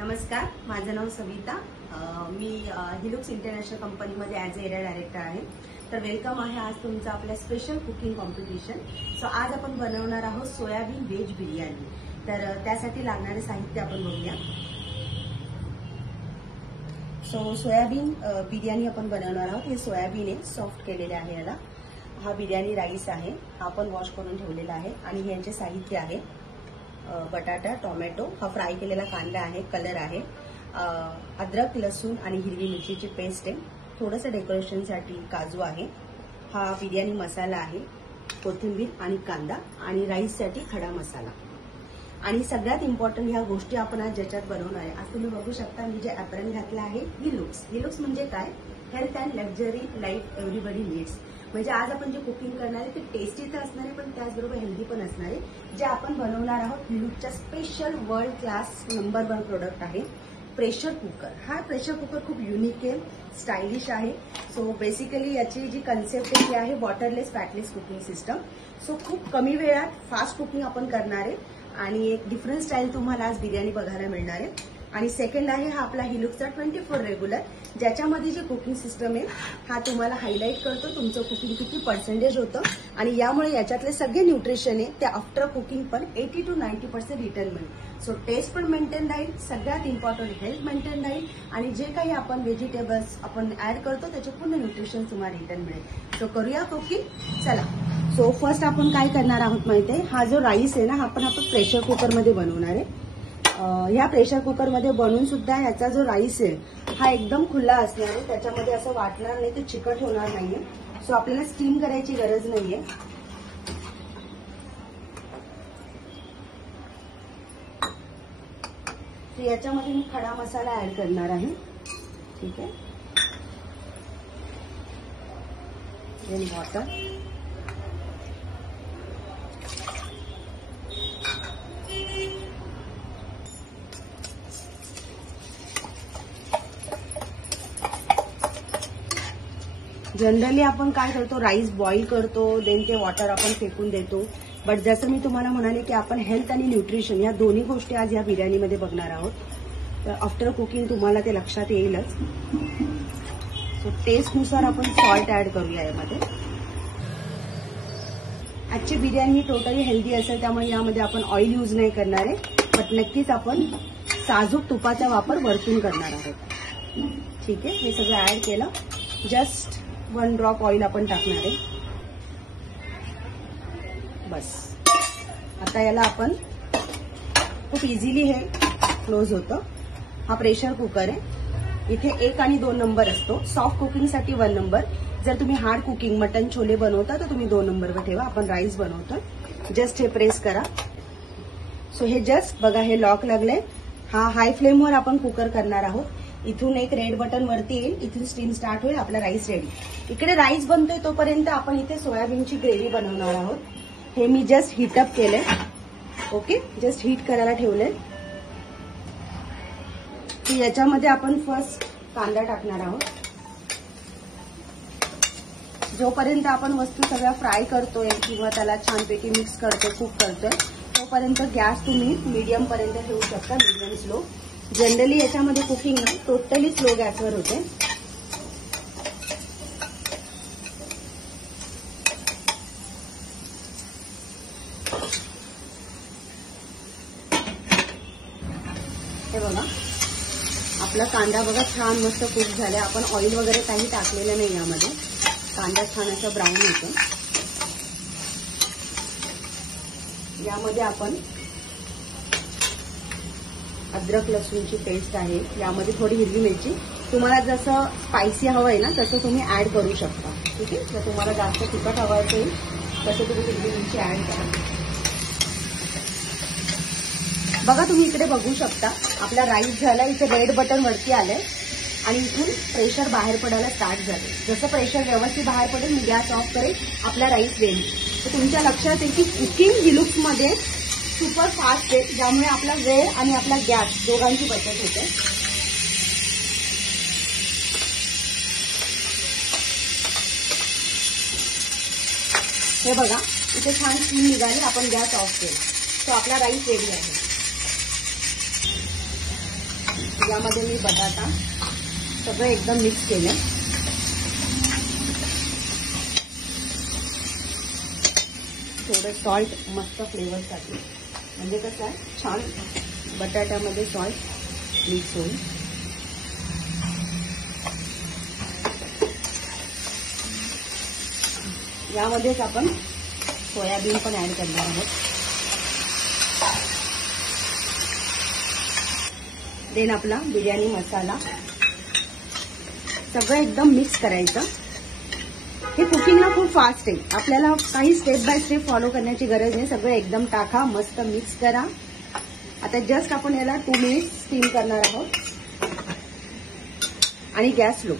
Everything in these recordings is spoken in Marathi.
नमस्कार, माझं नाव सविता। मी हिलुक्स इंटरनॅशनल कंपनीमध्ये ॲज अ एरिया डायरेक्टर आहे। तर वेलकम आहे आज तुमचं आपल्या स्पेशल कुकिंग कॉम्पिटिशन। सो आज आपण बनवणार आहोत सोयाबीन व्हेज बिर्याणी। तर त्यासाठी लागणारे साहित्य आपण बघूया। सो सोयाबीन बिर्याणी आपण बनवणार आहोत। हे सोयाबीन आहे, सॉफ्ट केलेले आहे याला। हा बिर्याणी राईस आहे, हा आपण वॉश करून ठेवलेला आहे। आणि हे यांचे साहित्य आहे बटाटा, टोमॅटो, हा फ्राय केलेला कांदा आहे, कलर आहे, अद्रक, लसूण आणि हिरवी मिरचीची पेस्ट आहे, थोडंसं डेकोरेशनसाठी काजू आहे, हा बिर्याणी मसाला आहे, कोथिंबीर आणि कांदा आणि राईससाठी खडा मसाला। आणि सगळ्यात इम्पॉर्टंट ह्या गोष्टी आपण आज ज्याच्यात बनवणार आहे। आज तुम्ही बघू शकता मी जे ॲप्रन घातलं आहे हिलुक्स। हिलुक्स म्हणजे काय? Health and luxury life everybody needs. म्हणजे आज आपण जे कुकिंग करणार आहे ते टेस्टी तर असणार आहे, पण त्याचबरोबर हेल्दी पण असणार आहे। जे आपण बनवणार आहोत हिलुक्सच्या special world class number 1 product आहे प्रेशर कुकर। हा प्रेशर कुकर खूप युनिक आहे, स्टायलिश आहे। सो बेसिकली याची जी कन्सेप्ट आहे ती आहे waterless fatless cooking system. So खूप कमी वेळात फास्ट कुकिंग आपण करणार आहे आणि एक डिफरंट स्टाईल तुम्हाला आज बिर्याणी बघायला मिळणार आहे। आणि सेकंड आहे हा आपला हिलुक्सचा 24 रेग्युलर, ज्याच्यामध्ये जे कुकिंग सिस्टम आहे हा तुम्हाला हायलाइट करतो तुमचं कुकिंग किती पर्सेंटेज होतं। आणि यामुळे याच्यातले सगळे न्यूट्रिशन आहे ते आफ्टर कुकिंग पण 80 to 90% रिटर्न मिळेल। सो टेस्ट पण मेंटेन राहील, सगळ्यात इम्पॉर्टंट हेल्थ मेंटेन राहील आणि जे काही आपण व्हेजिटेबल्स आपण ऍड करतो त्याचे पूर्ण न्यूट्रिशन तुम्हाला रिटर्न मिळेल। सो करूया कुकिंग, चला। सो फर्स्ट आपण काय करणार आहोत माहिती आहे, हा जो राईस आहे ना हा आपण प्रेशर कुकरमध्ये बनवणार आहे। ह्या प्रेशर कुकरमध्ये बनवून सुद्धा ह्याचा जो राईस आहे हा एकदम खुला असणार आहे, त्याच्यामध्ये असं वाटणार नाही, ते चिकट होणार नाहीये। सो आपल्याला स्टीम करायची गरज नाहीये। तर याच्यामध्ये मी खडा मसाला ऍड करणार आहे, ठीक आहे। देन वॉटर, जनरली आपण काय करतो, राईस बॉईल करतो, देन ते वॉटर आपण फेकून देतो। बट जसं मी तुम्हाला म्हणाले की आपण हेल्थ आणि न्यूट्रिशन या दोन्ही गोष्टी आज या बिर्याणीमध्ये बघणार आहोत। तर आफ्टर कुकिंग तुम्हाला ते लक्षात येईलच। सो टेस्टनुसार आपण सॉल्ट ऍड करूया यामध्ये। आजची बिर्याणी टोटली हेल्दी असेल, त्यामुळे यामध्ये आपण ऑइल यूज नाही करणार आहे, बट नक्कीच आपण साजूक तुपाचा वापर वरतून करणार आहोत, ठीक आहे। हे सगळं ऍड केलं, जस्ट 1 ड्रॉप ऑइल आपण टाकणार आहे, बस। आता याला आपण खूप इझिली हे क्लोज होतं। हा प्रेशर कुकर आहे, इथे 1 आणि 2 नंबर असतो। सॉफ्ट कुकिंगसाठी 1 नंबर, जर तुम्ही हार्ड कुकिंग मटन छोले बनवता तर तुम्ही 2 नंबरवर ठेवा। आपण राईस बनवतोय, जस्ट हे प्रेस करा। सो हे जस्ट बघा, हे लॉक लागलंय। हा हाय फ्लेमवर आपण कुकर करणार आहोत। इथून एक रेड बटन वरती येईल, इथून स्टीम स्टार्ट होईल, आपला राईस रेडी। इकडे राईस बनतोय तोपर्यंत आपण इथे सोयाबीनची ग्रेव्ही बनवणार आहोत। हे मी जस्ट हीटअप केलंय, ओके, जस्ट हीट करायला ठेवलंय। याच्यामध्ये आपण फर्स्ट कांदा टाकणार आहोत। जोपर्यंत आपण वस्तू सगळ्या फ्राय करतोय किंवा त्याला छानपैकी मिक्स करतोय, कुक करतोय, तोपर्यंत गॅस तुम्ही मीडियम पर्यंत ठेवू शकता, मीडियम स्लो। जनरली याच्यामध्ये कुकिंग ना टोटली स्लो गॅसवर होते। हे बघा, आपला कांदा बघा छान मस्त कुक झाला। आपण ऑइल वगैरे काही टाकलेलं नाही यामध्ये, कांदा छान असं ब्राऊन होतो। यामध्ये आपण अद्रक लसूणची पेस्ट आहे, यामध्ये थोडी हिरवी मिरची, तुम्हाला जसं स्पायसी हवं आहे ना तसं तुम्ही ऍड करू शकता, ठीक आहे। जर तुम्हाला जास्त तिखट हवं असेल तसं तुम्ही हिरवी मिरची ऍड करा। बघा तुम्ही इकडे बघू शकता, आपला राईस झाला, इथे रेड बटन वरती आलंय आणि इथून प्रेशर बाहेर पडायला स्टार्ट झाले। जसं प्रेशर व्यवस्थित बाहेर पडेल मी गॅस ऑफ करेल, आपला राईस रेडी। तर तुमच्या लक्षात येईल की कुकिंग हिलुक्समध्ये सुपर फास्ट आहे, ज्यामुळे आपला वेळ आणि आपला गॅस दोघांची बचत होते। हे बघा, इथे छान स्टीम निघाली, आपण गॅस ऑफ केला, तो आपला राईस रेडी आहे। यामध्ये मी बटाटा सगळं एकदम मिक्स केलं. थोडं सॉल्ट मस्त फ्लेवरसाठी, म्हणजे कसं आहे छान बटाट्यामध्ये सॉल्ट मिक्स होईल. यामध्येच आपण सोयाबीन पण ऍड करणार आहोत. देन आपला बिर्याणी मसाला सगळं एकदम मिक्स करायचं. हे कुकिंगला खूप फास्ट आहे, आपल्याला काही स्टेप बाय स्टेप फॉलो करण्याची गरज नाही. सगळं एकदम टाका, मस्त मिक्स करा. आता जस्ट आपण याला 2 मिनिट्स स्टीम करणार आहोत आणि गॅस लो.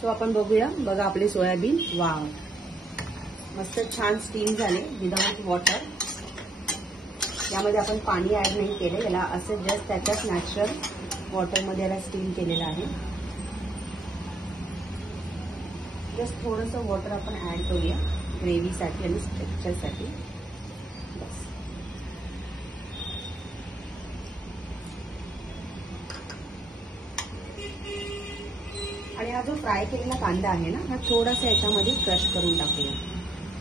सो आपण बघूया. बघा आपले सोयाबीन वाव मस्त छान स्टीम झाले विदाउट वॉटर. यामध्ये आपण पाणी ऍड नाही केलं, याला असं जस्ट त्याच्याच नॅचरल वॉटरमध्ये याला स्टीम केलेलं आहे. जस्ट थोडंसं वॉटर आपण ऍड करूया ग्रेव्हीसाठी आणि स्ट्रक्चरसाठी. बस. आणि हा जो फ्राय केलेला कांदा आहे ना, हा थोडासा याच्यामध्ये क्रश करून टाकूया,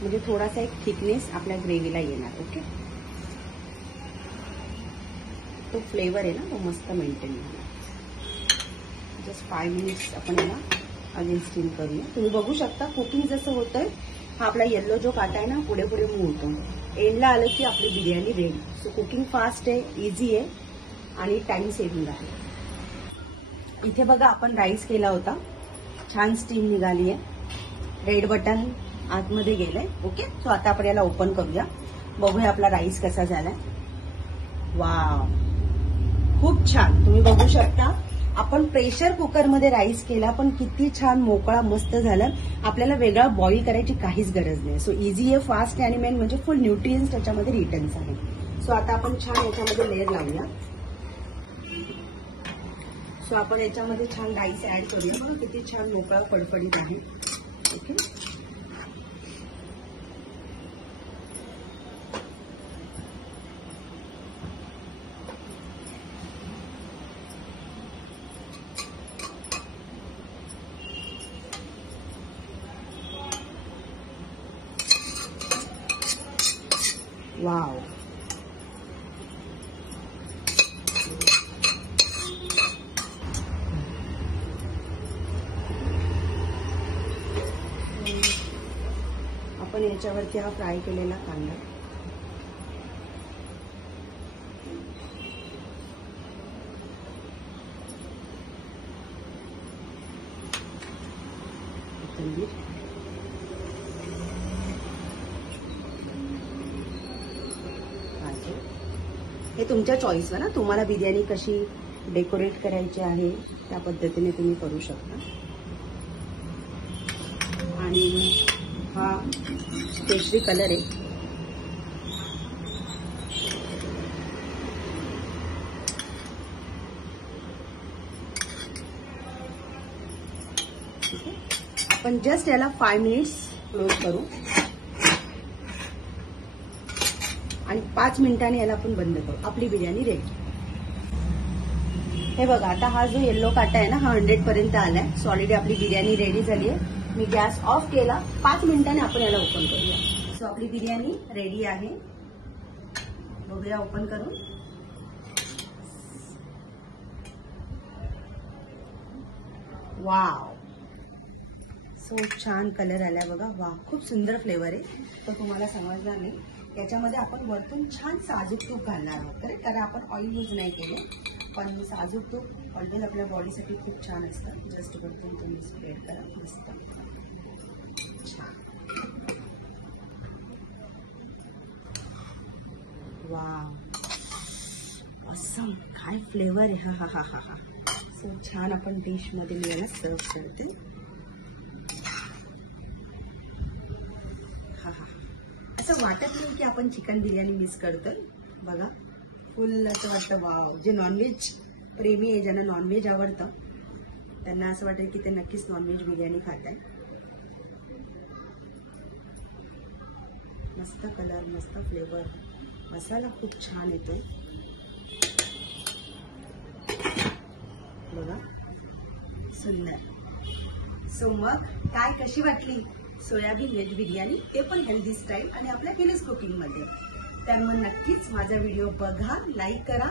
म्हणजे थोडासा एक थिकनेस आपल्या ग्रेव्हीला येणार. ओके. तो फ्लेवर आहे ना तो मस्त मेंटेन होणार. जस्ट 5 मिनिट्स आपण याला अगेन स्टीम करूया. तुम्ही बघू शकता कुकिंग जसं होतंय, हा आपला येल्लो जो काटा आहे ना पुढे पुढे मूव होतो. एंडला आलं की आपली biryani ready. So cooking fast आहे, इझी आहे आणि टाइम सेव्हिंग आहे. इथे बघा आपण राईस केला होता, छान स्टीम निघाली आहे. रेड बटन आतमध्ये गेलंय. ओके. सो आता आपण याला ओपन करूया, बघूया आपला राईस कसा झालाय. वाव खूप छान. तुम्ही बघू शकता आपण प्रेशर कुकरमध्ये राईस केला पण किती छान मोकळा मस्त झाला. आपल्याला वेगळा बॉईल करायची काहीच गरज नाही. सो इझी आहे, फास्ट आहे आणि मेन म्हणजे फुल न्यूट्रियन्स त्याच्यामध्ये रिटर्न्स आहे. सो आता आपण छान याच्यामध्ये लेअर लावूया. सो आपण याच्यामध्ये छान राईस ऍड करूया. बघा किती छान मोकळा फडफडीत आहे. ओके. वाव आपण याच्यावरती हा फ्राय केलेला कांदा कोथिंबीर हे तुमच्या चॉईसवर ना, तुम्हाला बिर्याणी कशी डेकोरेट करायची आहे त्या पद्धतीने तुम्ही करू शकता. आणि हा केशरी कलर आहे. आपण जस्ट याला 5 मिनिट्स क्लोज करू आणि 5 मिनिटांनी याला आपण बंद करू. आपली बिर्याणी रेडी. हे बघा आता हा जो येल्लो काटा आहे ना हा 100 पर्यंत आलाय. सो ऑलरेडी आपली बिर्याणी रेडी झाली आहे. मी गॅस ऑफ केला. 5 मिनिटांनी आपण याला ओपन करूया. सो आपली बिर्याणी रेडी आहे. बघूया ओपन करून. वाव सो छान कलर आलाय बघा. वा खूप सुंदर फ्लेवर आहे. तो तुम्हाला समजणार नाही. याच्यामध्ये आपण वरतून छान साजूक तूप घालणार आहोत. कारण आपण ऑइल यूज नाही केले, पण साजूक तूप ऑलवेज आपल्या बॉडीसाठी खूप छान असतं. जस्ट वरतून तुम्ही स्प्रेड करा. मस्त छान. वाव असं काय फ्लेवर आहे. हा हा हा हा हा. सो छान आपण डिश मध्ये मी याला सर्व करते. हा हा असं वाटत नाही की आपण चिकन बिर्याणी मिस करतोय. बघा फुल असं वाटतं वाव. जे नॉनव्हेज प्रेमी आहे, ज्यांना नॉनव्हेज आवडतं त्यांना असं वाटेल की ते नक्कीच नॉनव्हेज बिर्याणी खात आहे. मस्त कलर, मस्त फ्लेवर, मसाला खूप छान येतो. बघा सुंदर. सो मग काय कशी वाटली सोयाबीन व्हेज बिर्याणी, ते पण हेल्दी स्टाईल आणि आपल्या गिनीज कुकिंग मध्ये. तर मग नक्कीच माझा व्हिडिओ बघा, लाईक करा,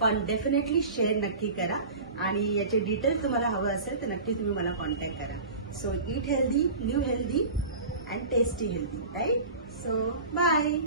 पण डेफिनेटली शेअर नक्की करा. आणि याचे डिटेल्स तुम्हाला हवं असेल तर नक्की तुम्ही मला कॉन्टॅक्ट करा. So eat healthy, live healthy and tasty healthy, right? So bye.